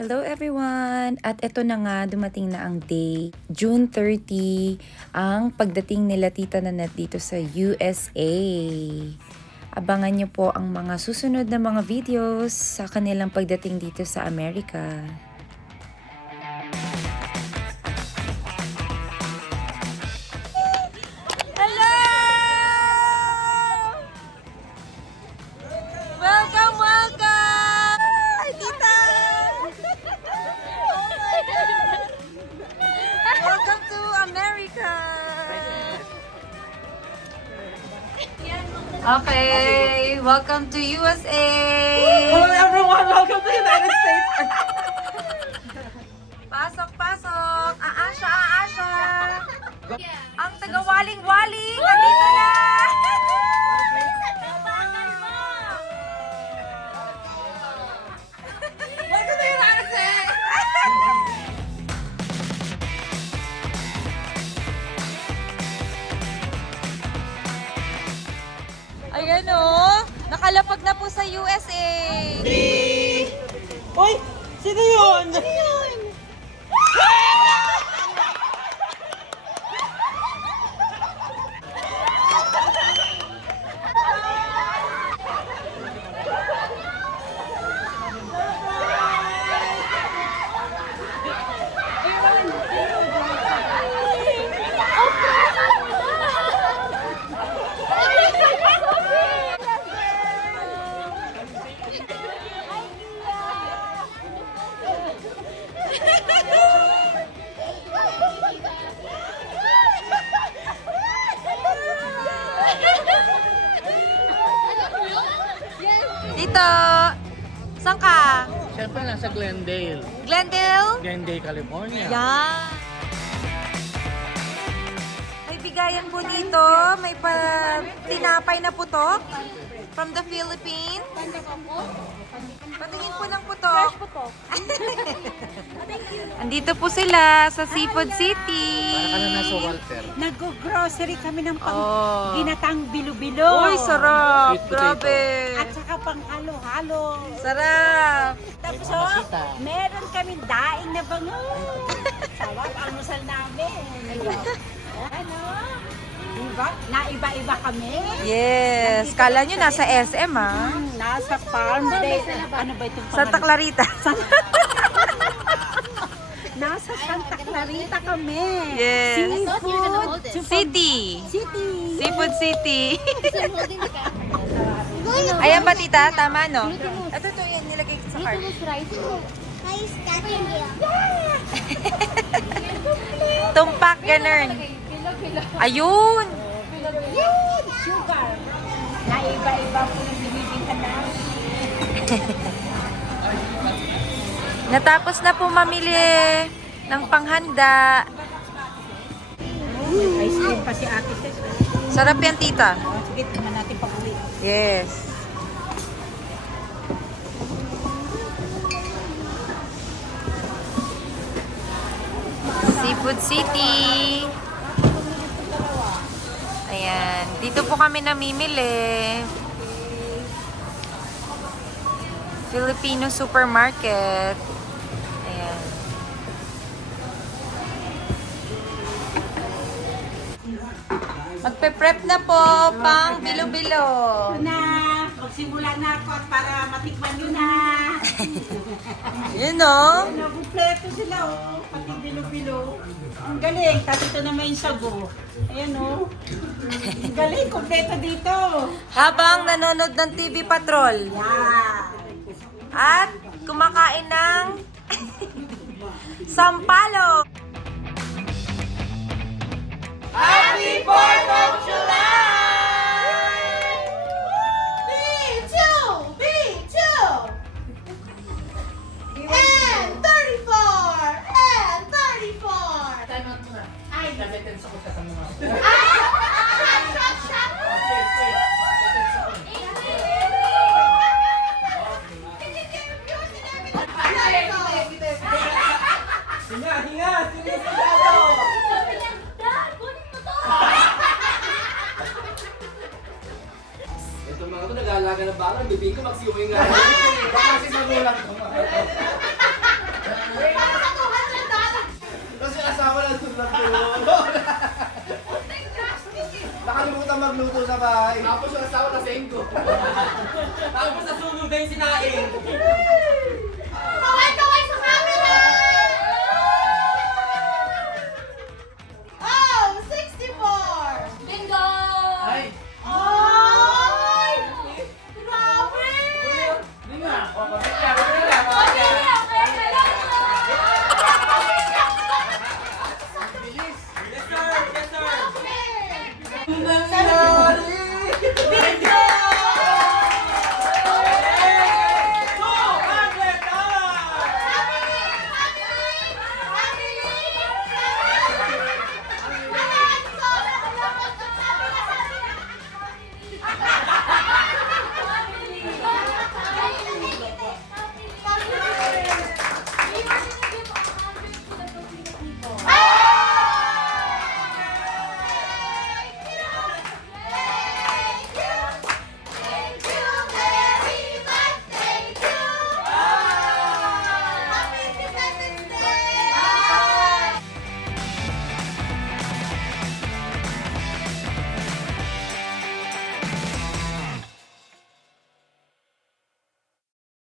Hello everyone! At eto na nga, dumating na ang day, June 30, ang pagdating nila Tita Nanette dito sa USA. Abangan nyo po ang mga susunod na mga videos sa kanilang pagdating dito sa Amerika. Hello! Welcome, welcome! Tita! Welcome to America! Okay, welcome to USA! Hello everyone! Welcome to the United States! Pasok, pasok! Aasha, aasha! Ang taga-waling-waling! Nandito na! Welcome to the United States! Ayan o! Nakalapag na po sa USA! Uy! Sino yun? Sino yun? Dito! Saan ka? Siyempre nasa Glendale. Glendale? Glendale, California. Yan! May bigayan po dito. May tinapay na putok from the Philippines. Patingin po ng putok. Andito po sila sa Seafood City. Para ka na nasa Walter. Nag-grocery kami ng Oh. ginatang bilo-bilo. Uy, sarap! Sweet potato. Grabe! At saka pang halo-halo. Sarap! Tapos May pamasita. meron kami daing na bango. Sarap ang musal namin. Ano? Diba? Naiba-iba kami. Yes! Kala nyo nasa SM ah. Nasa farm day. Ano ba itong Santa pangalan? Clarita. Nasa Santa Clarita kami. Yes. Seafood City. City. Seafood City. Ayan ba tita? Tama no? Ito yan nilagay sa cart. Tumpak, ganun. Ayun! Sugar. Naiba-iba po ng binibinta namin. Natapos na po mamili ng panghanda. Ice cream pa si Ate Tess. Sarap yan tita. Sige, tingnan natin pag-uwi. Yes. Seafood City. Ayan. Dito po kami namimili. Filipino supermarket. Ayan. Magpe-prep na po pang bilo-bilo. Na, magsimula na ako at para matikman nyo na. Yun no? Nabumpleto sila oh, pati bilo-bilo. Ang galing, tapos ito naman yung sago. Ayan oh. Ang galing, kompleto dito. Habang nanonood ng TV Patrol. Yeah. At kumakain ng sampalo. Happy 4th of July! B2! B2! And 34! And 34! Time out muna. Ay, gamitin sa kuta sa mga. Shot, shot, shot! Hinga! Hinga! Sinisigado! Dad, kunin mo to! Ito mga ito nag-aalaga ng baka. Bibig ko magsiuwi nga. Baka kasi magulang ko. sa bahay. Tapos yung asawa na sa ko. Tapos sa sunog na yung sinaing.